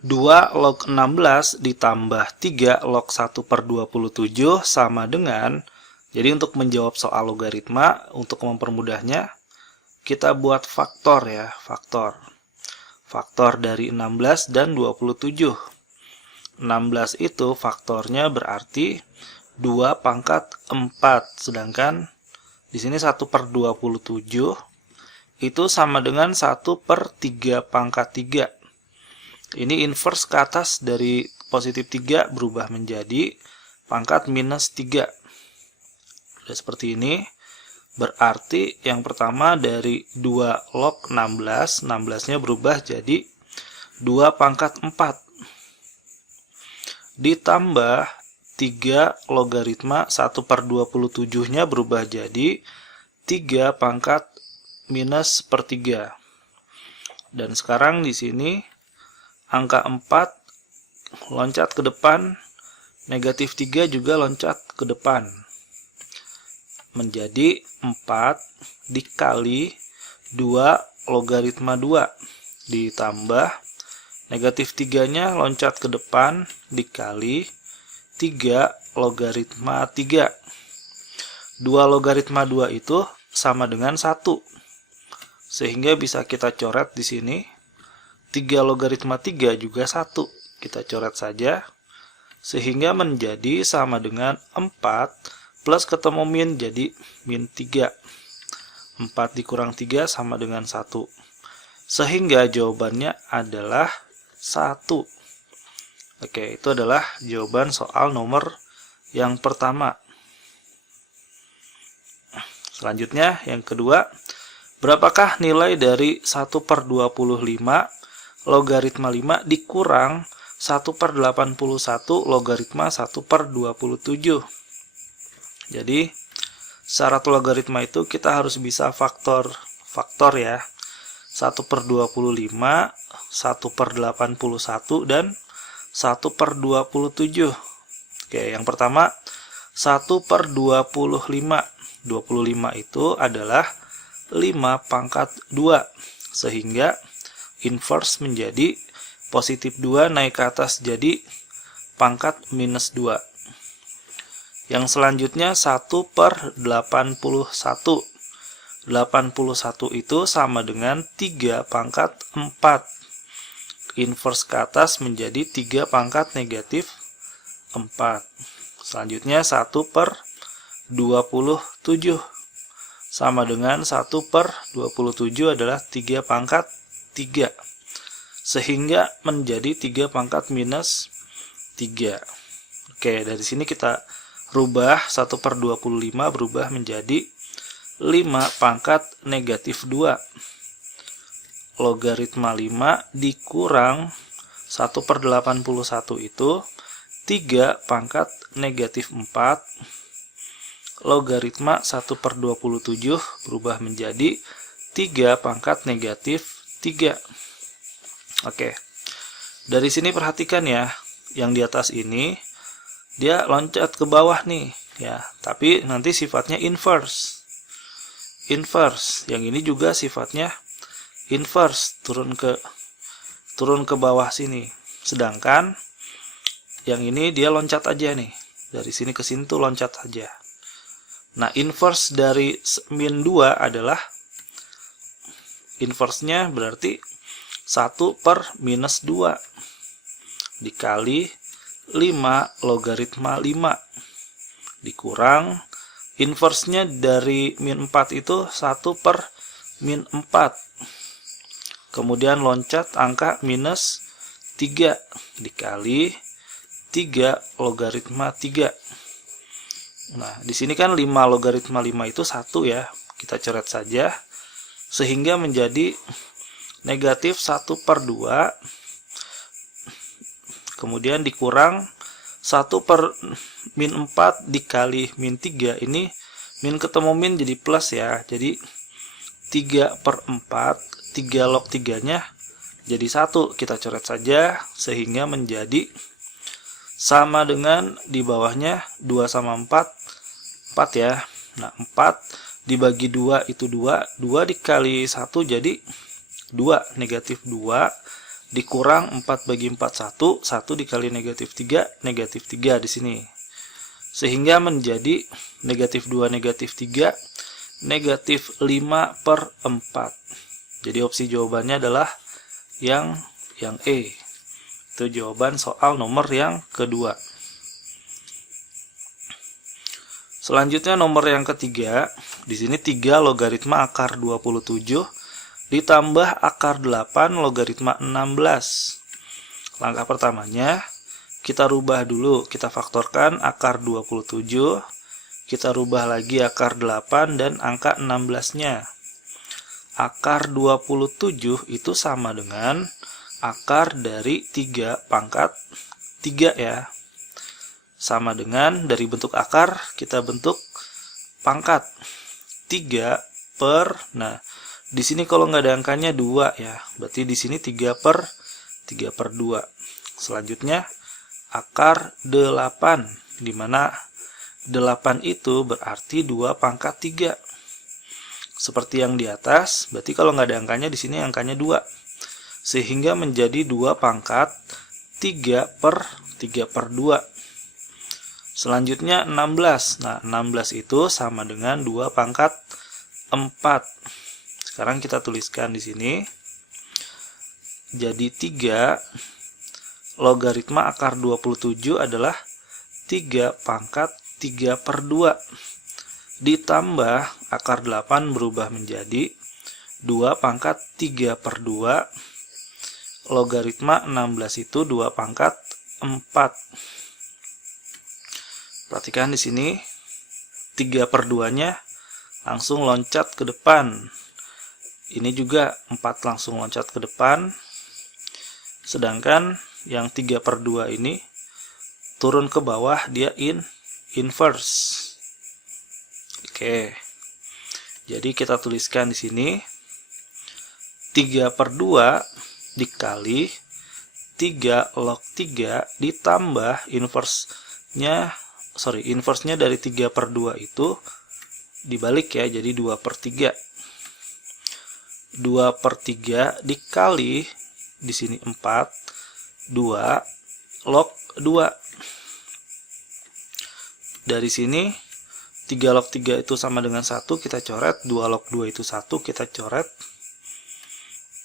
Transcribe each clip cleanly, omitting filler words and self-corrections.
2 log 16 ditambah 3 log 1 per 27 sama dengan, jadi untuk menjawab soal logaritma, untuk mempermudahnya, kita buat faktor ya, faktor. Faktor dari 16 dan 27. 16 itu faktornya berarti 2 pangkat 4, sedangkan di sini 1 per 27 itu sama dengan 1 per 3 pangkat 3. Ini inverse ke atas dari positif 3 berubah menjadi pangkat minus 3. Udah seperti ini. Berarti yang pertama dari 2 log 16, 16-nya berubah jadi 2 pangkat 4. Ditambah 3 logaritma 1 per 27-nya berubah jadi 3 pangkat minus per 3. Dan sekarang di sini angka 4 loncat ke depan, negatif 3 juga loncat ke depan. Menjadi 4 dikali 2 logaritma 2 ditambah negatif 3-nya loncat ke depan dikali 3 logaritma 3. 2 logaritma 2 itu sama dengan 1. Sehingga bisa kita coret di sini. 3 logaritma 3 juga 1. Kita coret saja. Sehingga menjadi sama dengan 4 plus ketemu min jadi min 3. 4 dikurang 3 sama dengan 1. Sehingga jawabannya adalah 1. Oke, itu adalah jawaban soal nomor yang pertama. Selanjutnya, yang kedua, berapakah nilai dari 1 per 25 logaritma 5 dikurang 1 per 81 logaritma 1 per 27? Jadi, syarat logaritma itu kita harus bisa faktor ya. 1 per 25, 1 per 81, dan 1 per 27. Oke, yang pertama, 1 per 25. 25 itu adalah 5 pangkat 2. Sehingga inverse menjadi positif 2 naik ke atas jadi pangkat minus 2. Yang selanjutnya 1 per 81. 81 itu sama dengan 3 pangkat 4. Inverse ke atas menjadi 3 pangkat negatif 4. Selanjutnya 1 per 27. Sama dengan 1 per 27 adalah 3 pangkat 3. Sehingga menjadi 3 pangkat minus 3. Oke, dari sini kita rubah 1 per 25 berubah menjadi 5 pangkat negatif 2. Logaritma 5 dikurang 1 per 81 itu 3 pangkat negatif 4. Logaritma 1 per 27 berubah menjadi 3 pangkat negatif 3. Oke, dari sini perhatikan ya, yang di atas ini dia loncat ke bawah nih ya, tapi nanti sifatnya inverse. Yang ini juga sifatnya inverse, turun ke bawah sini. Sedangkan yang ini dia loncat aja nih, dari sini ke sini tuh loncat aja. Nah, inverse dari min 2 adalah inverse-nya berarti 1 per minus 2 dikali 5 logaritma 5 dikurang inverse-nya dari min 4 itu 1 per min 4. Kemudian loncat angka minus 3 dikali 3 logaritma 3. Nah, di sini kan 5 logaritma 5 itu 1 ya. Kita coret saja. Sehingga menjadi negatif 1 per 2. Kemudian dikurang 1 per min 4 dikali min 3. Ini min ketemu min jadi plus ya. Jadi 3 per 4. 3 log 3-nya jadi 1. Kita coret saja. Sehingga menjadi sama dengan di bawahnya 2 sama 4. 4 ya. Nah, 4 dibagi 2 itu 2. 2 dikali 1 jadi 2. Negatif 2. dikurang 4 bagi 4, 1 dikali negatif 3 di sini. Sehingga menjadi negatif 2 negatif 3 negatif 5/4. Jadi opsi jawabannya adalah yang E. Itu jawaban soal nomor yang kedua. Selanjutnya nomor yang ketiga, di sini 3 logaritma akar 27 ditambah akar 8 logaritma 16. Langkah pertamanya, kita rubah dulu, kita faktorkan akar 27, kita rubah lagi akar 8 dan angka 16-nya. Akar 27 itu sama dengan akar dari 3 pangkat 3 ya. Sama dengan dari bentuk akar kita bentuk pangkat 3 per, nah di sini kalau nggak ada angkanya 2 ya, berarti di sini 3/2. Selanjutnya akar 8, di mana 8 itu berarti 2 pangkat 3. Seperti yang di atas, berarti kalau nggak ada angkanya di sini angkanya 2. Sehingga menjadi 2 pangkat 3/2. Selanjutnya 16. Nah, 16 itu sama dengan 2 pangkat 4. Sekarang kita tuliskan di sini. Jadi 3 logaritma akar 27 adalah 3 pangkat 3/2. Ditambah akar 8 berubah menjadi 2 pangkat 3/2. Logaritma 16 itu 2 pangkat 4. Perhatikan di sini 3/2-nya langsung loncat ke depan. Ini juga 4 langsung loncat ke depan. Sedangkan yang 3/2 ini turun ke bawah, dia inverse. Oke. Jadi kita tuliskan di sini 3/2 dikali 3 log 3 ditambah inverse-nya dari 3/2 itu dibalik ya, jadi 2/3. 2/3 dikali di sini 4, 2 log 2. Dari sini 3 log 3 itu sama dengan 1, kita coret. 2 log 2 itu 1, kita coret.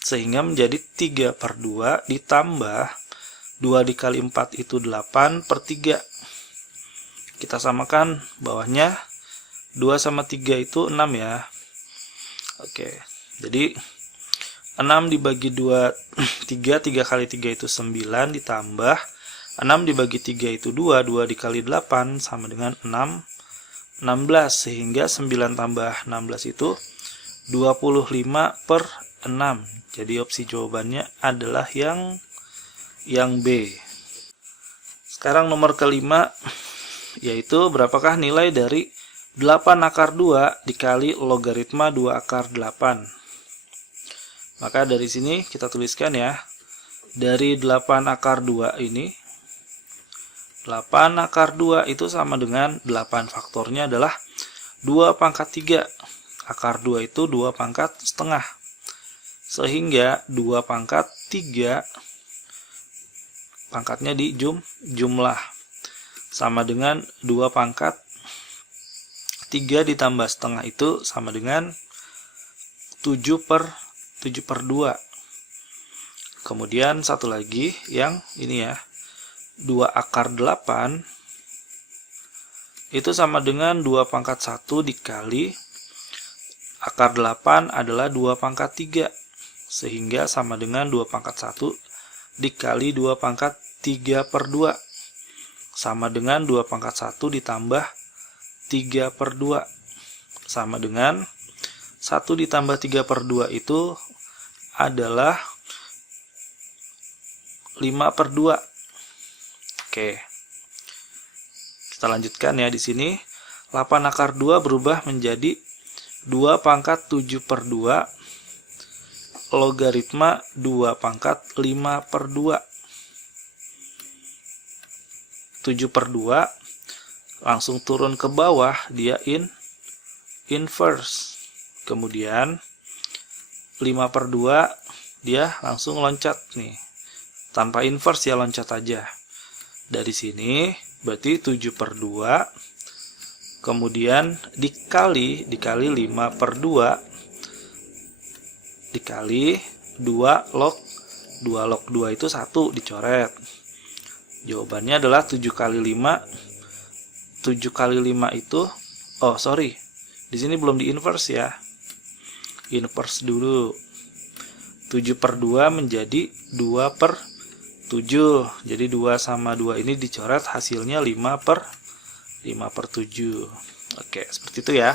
Sehingga menjadi 3/2 ditambah 2 dikali 4 itu 8/3. Kita samakan bawahnya, 2 sama 3 itu 6 ya. Oke, jadi 6 dibagi 2, 3 kali 3 itu 9, ditambah 6 dibagi 3 itu 2, 2 dikali 8 sama dengan 16, sehingga 9 tambah 16 itu 25/6. Jadi opsi jawabannya adalah yang B. Sekarang nomor kelima, yaitu berapakah nilai dari 8 akar 2 dikali logaritma 2 akar 8. Maka dari sini kita tuliskan ya, dari 8 akar 2 ini, 8 akar 2 itu sama dengan 8 faktornya adalah 2 pangkat 3. Akar 2 itu 2 pangkat setengah. Sehingga 2 pangkat 3, pangkatnya di jumlah, sama dengan 2 pangkat 3 ditambah setengah itu sama dengan 7/2. Kemudian satu lagi yang ini ya, 2 akar 8 itu sama dengan 2 pangkat 1 dikali akar 8 adalah 2 pangkat 3. Sehingga sama dengan 2 pangkat 1 dikali 2 pangkat 3/2. Sama dengan 2 pangkat 1 ditambah 3/2. Sama dengan 1 ditambah 3/2 itu adalah 5/2. Oke. Kita lanjutkan ya di sini. 8 akar 2 berubah menjadi 2 pangkat 7/2 logaritma 2 pangkat 5/2. 7/2 langsung turun ke bawah, dia inverse. Kemudian 5/2 dia langsung loncat nih. Tanpa inverse ya, loncat aja. Dari sini berarti 7 per 2, kemudian dikali 5 per 2, dikali 2 log 2 log 2 itu 1, dicoret. Jawabannya adalah 7 kali 5. 7 kali 5 itu, oh sorry, di sini belum di inverse ya. Inverse dulu. 7 per 2 menjadi 2 per 7. Jadi 2 sama 2 ini dicoret, hasilnya 5 per 7. Oke, seperti itu ya.